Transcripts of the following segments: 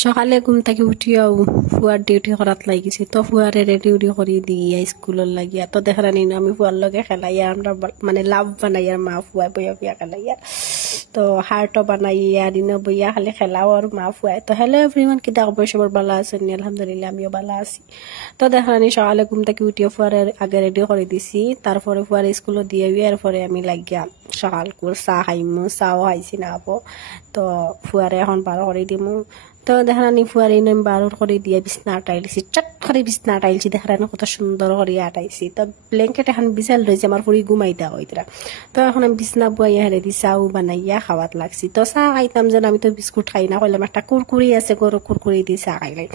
সকালে ঘুম থেকে উঠিয়াও ফুয়ার ডিউটি করাত লাগিছে তো ফুয়ারে ডিউটি করি দিয়া স্কুলের লাগিয়া তো দেখানি আমি ফুয়ার লগে খেলাইয়া আমরা মানে লাভ বানাইয়ার মা ফুয়া বইয়া বইয়া খেলাইয়া তো হার্টও বানাইয়া দিনও বইয়া খালি খেলাও আর মা ফুয়াই তো হ্যালো এভরিওয়ান কিতা খবর সবার ভালো আছেন আলহামদুলিল্লাহ আমিও ভালো আছি তো দেখানি সকালে ঘুম থেকে উঠিয়া ফুয়ারের আগে রেডি করে দিছি তারপরে ফুয়ার স্কুলে দিয়ে এরপরে আমি লাগিয়া সকাল করে চাহ খাইমু চাও খাইছি না আপো তো ফুয়ারে এখন বার করে দিমু তো দেখানি ফুয়ারে বার করে দিয়ে বিছনা আটাইছি চট করে বিছনা আটাইছি দেখানি কত সুন্দর করে আটাইছি তো ব্ল্যাঙ্কেট এখন বিছাল রয়েছে আমার ফুরি ঘুমাই দেওয়া হইতরা তো এখন আমি বিছনা বইয়া হেরে দি চাও বানাইয়া খাওয়াত লাগছি তো চাহ খাইতাম যেন আমি তো বিস্কুট খাই না কইলাম একটা কুরকুরি আছে গরু কুরকুরি দি চাহ খাইলাই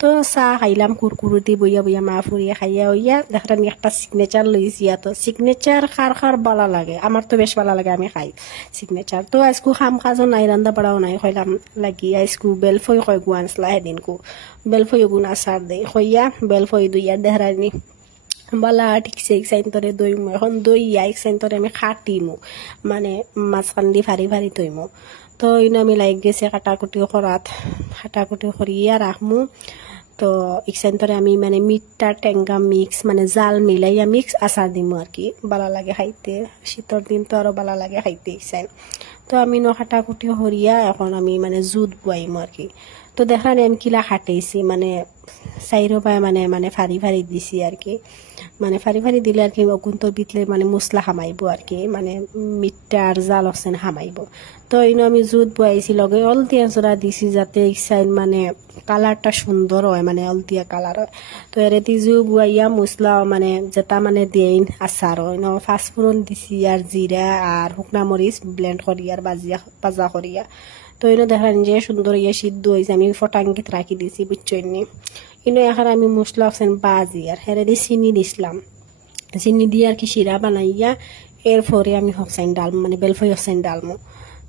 তো চাহ খাইলাম কুরকুরি দি বইয়া বইয়া মা ফুরিয়া খাইয়া হইয়া দেখানি একটা সিগনেচার লইছি তো সিগনেচার খার খার ভালো লাগে আমার তো বেশ ভালো লাগে আমি খাই সিগনেচার তো আজকু খাম কাজও নাই রান্দা বাড়াও নাই কইলাম লাগি আজকু বেলফই কই গুয়ানসলা হেদিনকু বেলফই গুণ আসার দেই কইয়া বেলফই দুইয়া দেহরানি বালা ঠিকছে এক সাইন্তরে দইমু এখন দইয়া এক সাইন্তরে আমি খাটিমু মানে মাছখান দি ফারি ফারি তৈমু তো ইনো আমি লাইক গেছে কাটাকুটি করাত কাটাকুটি করিয়া রাখমু তো এক সাইন্তরে আমি মানে মিটটা টেঙ্গা মিক্স মানে জাল মিলাইয়া মিক্স আচার দিমু আর কি ভালো লাগে খাইতে শীতর দিন তো আরো ভালো লাগে খাইতে এক সাইন তো আমি কাটাকুটি করিয়া এখন আমি মানে জুত বইমু আর কি তো দেখানি আমি কিলা খাটাইছি মানে চাইরো পায় মানে মানে ফারি ফারি দিছি আর কি মানে ফারি ফারি দিলে আর কি অগুন্তর বিতলে মানে মশলা হামাইব আর কি মানে মিটটা আর জাল অসেন হামাইব তো ইনো আমি জুত বয়াইছি লগে অলতিয়া জোড়া দিছি যাতে ইসাইন মানে কালারটা সুন্দর হয় মানে অলতিয়া কালার হয় তো এরেতি জু বুয়াইয়া মশলা মানে যেটা মানে দেইন আচার হয় ন ফাঁসফোড়ন দিছি আর জিরা আর শুকনা মরিচ ব্লেন্ড করিয়া আর বাজা করিয়া তো ইনো দেখান যে সুন্দর ইয়ে সিদ্ধ হয়েছে আমি ফটাঙ্গিত রাখি দিছি বুঝছইনি ইনো এখন আমি মশলা অকসেন বাজি আর হেরে দিয়ে চিনি দিছিলাম চিনি দিয়ে আর কি শিরা বানাইয়া এরপরে আমি হকসাইন ডাল মানে বেলফই হকসাইন ডালমো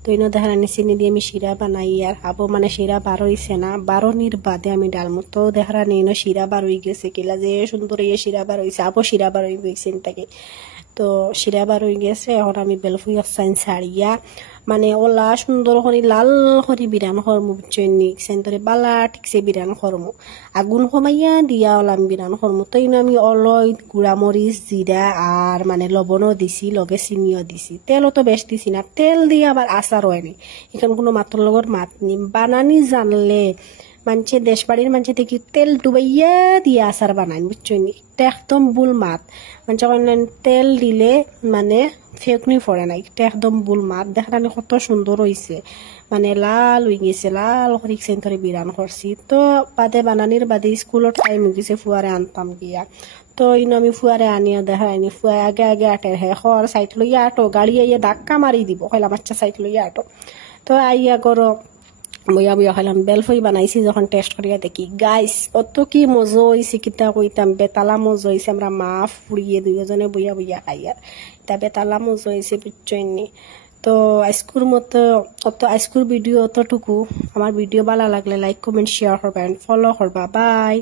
তো ইনো দেখান আনি চিনি দিয়ে আমি শিরা বানাই আর আবো মানে শিরা বারোইছে না বারোনির বাদে আমি ডালমো তো দেখান ইনো শিরা বারোই গেছে কিলা যে সুন্দর ইয়ে শিরা বারোইছে আবো শিরা বারোই গেছে তাকে তো শিরা বার হয়ে গেছে এখন আমি বেলফুই অসাইন ছাড়িয়া মানে ওলা সুন্দর করে লাল করে বিরান করমু বুঝছনি সেন্তরে বালা ঠিকছে বিরান করমু আগুন কমাইয়া দিয়া ওলা আমি বিরান করমু তো ইনো আমি অলয় গুড়ামরিচ জিরা আর মানে লবণও দিছি লগে চিনিও দিছি তেলও তো বেশ দিছি না তেল দিয়ে আবার আচার হয়নি এখানে কোনো মাত্র লগর মাত নিম বানানি জানলে মানছে দেশ বাড়ির মানছে থেকে তেল ডুবাইয়া দিয়ে আচার বানায় বুঝছনি এটা একদম বুল মাত মানে তেল দিলে মানে ফেকনি পড়ে না এটা একদম বুল মাত দেখানি কত সুন্দর হয়েছে মানে লাল হয়ে গেছে লাল করে সেন্টারে বিরান করছি তো বাদে বানানির বাদে স্কুলের টাইম হয়ে গেছে ফুয়ারে আনতাম গিয়া তো ইনো আমি ফুয়ারে আনিয়া দেখাইনি ফুয়া আগে আগে আটের হ্যাঁ খর সাইড লইয়া আটো গাড়ি আইয়া ধাক্কা মারি দিব কইলাম আচ্ছা সাইড লইয়া আটো তো আইয়া করো বইয়া বইয়া খাইলাম বেলফই বানাইছি যখন টেস্ট করিয়া দেখি গাইস অত কি মজা হয়েছে কিতা কইতাম বেতালা মজা হয়েছে আমরা মা ফুড়িয়ে দুজনে বইয়া বইয়া খাইয়ার তা বেতালা মজা হয়েছে বুঝছইনি তো আজকুর মতো অত আজকুর ভিডিও অতটুকু আমার ভিডিও ভালো লাগলে লাইক কমেন্ট শেয়ার করবেন ফলো করবা বাই